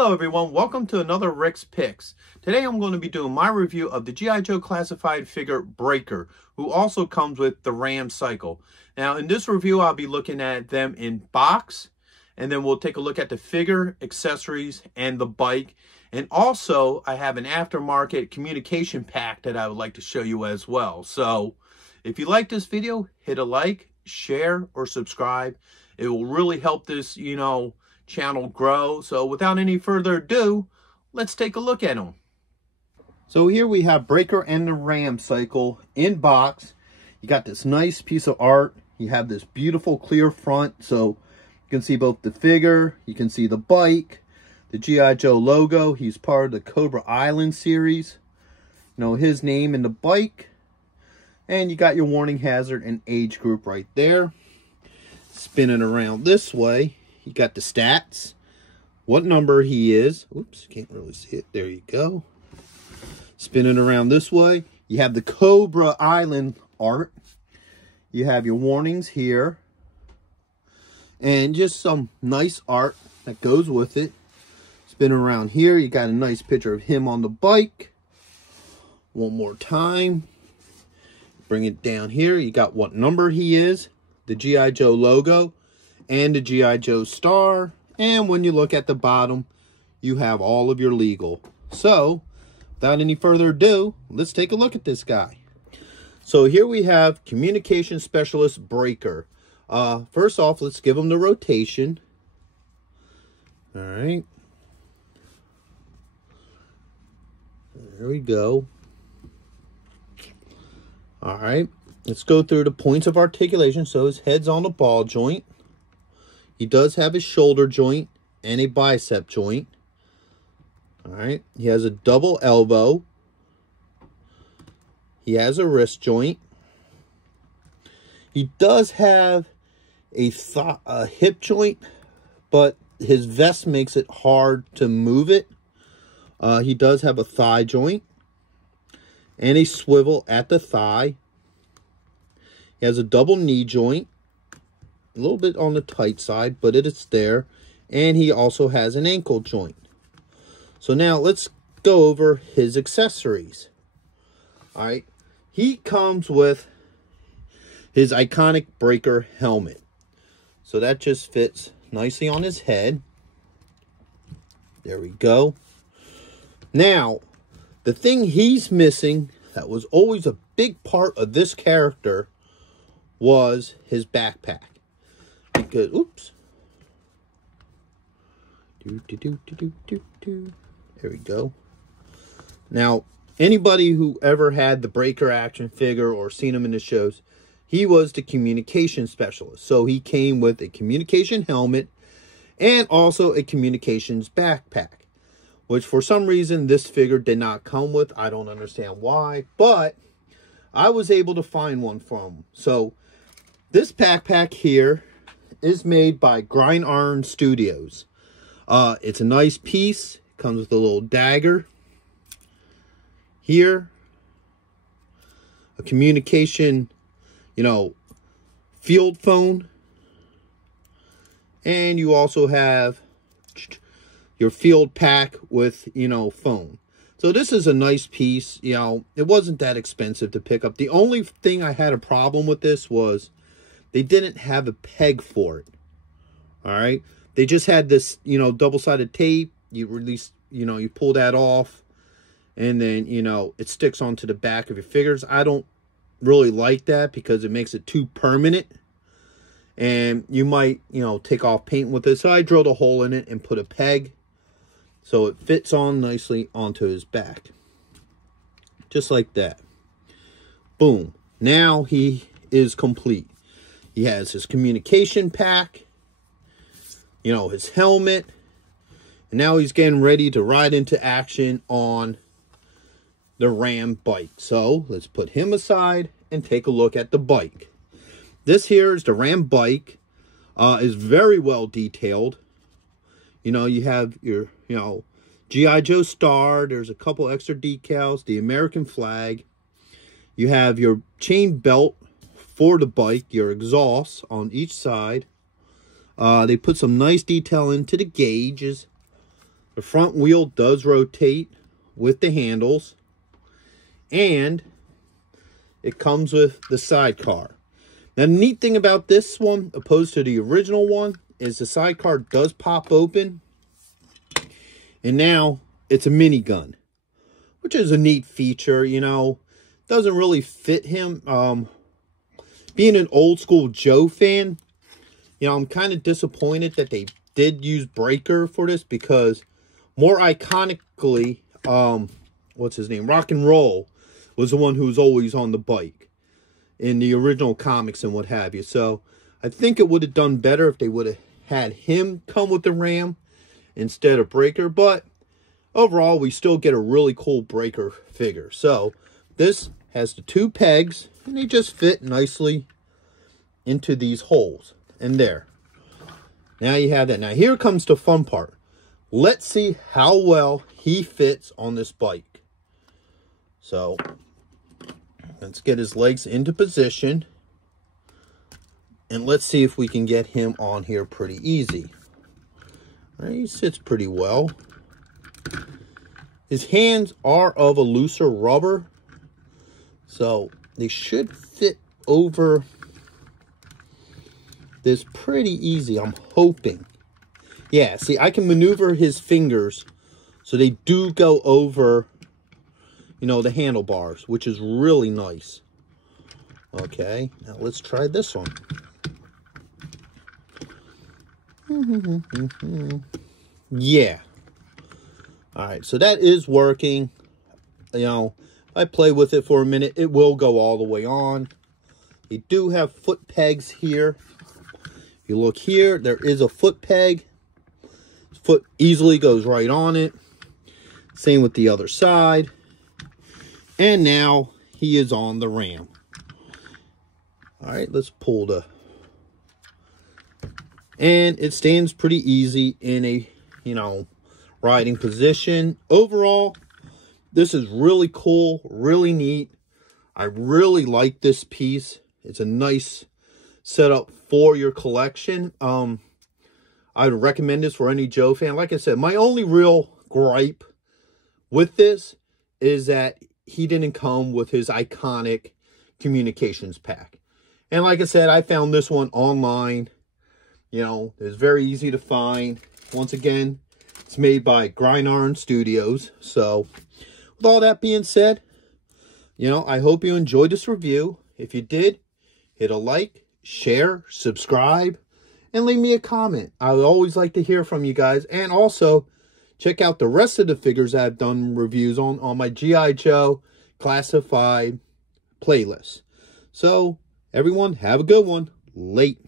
Hello everyone, welcome to another Rick's Picks. Today I'm going to be doing my review of the G.I. Joe classified figure Breaker, who also comes with the R.A.M cycle. Now in this review I'll be looking at them in box, and then we'll take a look at the figure, accessories, and the bike. And also I have an aftermarket communication pack that I would like to show you as well. So if you like this video, hit a like, share, or subscribe. It will really help this, channel grow. So without any further ado, let's take a look at them. So here we have Breaker and the R.A.M cycle in box. You got this nice piece of art. You have this beautiful clear front, so you can see both the figure, you can see the bike, the G.I. Joe logo. He's part of the Cobra Island series. His name and the bike. And you got your warning hazard and age group right there. Spinning around this way, you got the stats, what number he is. Oops, can't really see it. There you go. Spinning around this way, you have the Cobra Island art. You have your warnings here. And just some nice art that goes with it. Spin around here, you got a nice picture of him on the bike. One more time. Bring it down here, you got what number he is, the G.I. Joe logo, and the G.I. Joe star. And when you look at the bottom, you have all of your legal. So, without any further ado, let's take a look at this guy. So here we have Communication Specialist Breaker. First off, let's give him the rotation. All right. There we go. All right. Let's go through the points of articulation. So his head's on the ball joint. He does have his shoulder joint and a bicep joint. All right. He has a double elbow. He has a wrist joint. He does have a hip joint, but his vest makes it hard to move it. He does have a thigh joint and a swivel at the thigh. He has a double knee joint. A little bit on the tight side, but it is there. And he also has an ankle joint. So now let's go over his accessories. All right. He comes with his iconic Breaker helmet. So that just fits nicely on his head. There we go. Now, the thing he's missing that was always a big part of this character was his backpack. Because, oops. There we go. Now, anybody who ever had the Breaker action figure or seen him in the shows, he was the communication specialist. So he came with a communication helmet and also a communications backpack, which for some reason this figure did not come with. I don't understand why, but I was able to find one from him. So this backpack here is made by Grind Iron Studios. It's a nice piece. It comes with a little dagger here, a communication, field phone, and you also have your field pack with, phone. So this is a nice piece. It wasn't that expensive to pick up. The only thing I had a problem with this was they didn't have a peg for it. All right. They just had this, double-sided tape. You release, you pull that off, and then, it sticks onto the back of your figures. I don't really like that because it makes it too permanent. And you might, take off paint with it. So I drilled a hole in it and put a peg, so it fits on nicely onto his back. Just like that. Boom. Now he is complete. He has his communication pack, his helmet, and now he's getting ready to ride into action on the R.A.M bike. So let's put him aside and take a look at the bike. This here is the R.A.M bike. Is very well detailed. You have your, G.I. Joe star. There's a couple extra decals, the American flag. You have your chain belt for the bike, your exhaust on each side. They put some nice detail into the gauges. The front wheel does rotate with the handles. And it comes with the sidecar. Now, the neat thing about this one, opposed to the original one, is the sidecar does pop open. And now it's a minigun, which is a neat feature, you know. Doesn't really fit him. Being an old school Joe fan, you know, I'm kind of disappointed that they did use Breaker for this, because more iconically, what's his name? Rock and Roll was the one who was always on the bike in the original comics and what have you. So I think it would have done better if they would have had him come with the Ram instead of Breaker. But overall, we still get a really cool Breaker figure. So this has the 2 pegs, and they just fit nicely into these holes. And there. Now you have that. Now here comes the fun part. Let's see how well he fits on this bike. So let's get his legs into position. And let's see if we can get him on here pretty easy. All right, he sits pretty well. His hands are of a looser rubber, so they should fit over this pretty easy, I'm hoping. Yeah, see, I can maneuver his fingers so they do go over, you know, the handlebars, which is really nice. Okay, now let's try this one. Yeah. All right, so that is working. You know, if I play with it for a minute, it will go all the way on. You do have foot pegs here. If you look here, there is a foot peg. Foot easily goes right on it. Same with the other side. And now he is on the Ram. All right, let's pull the... And it stands pretty easy in a, you know, riding position. Overall, this is really cool, really neat. I really like this piece. It's a nice setup for your collection. I would recommend this for any Joe fan. Like I said, my only real gripe with this is that he didn't come with his iconic communications pack. And like I said, I found this one online. You know, it's very easy to find. Once again, it's made by Gridiron Studios. So, with all that being said, you know, I hope you enjoyed this review. If you did, hit a like, share, subscribe, and leave me a comment. I would always like to hear from you guys. And also, check out the rest of the figures I've done reviews on my G.I. Joe classified playlist. So, everyone, have a good one. Late.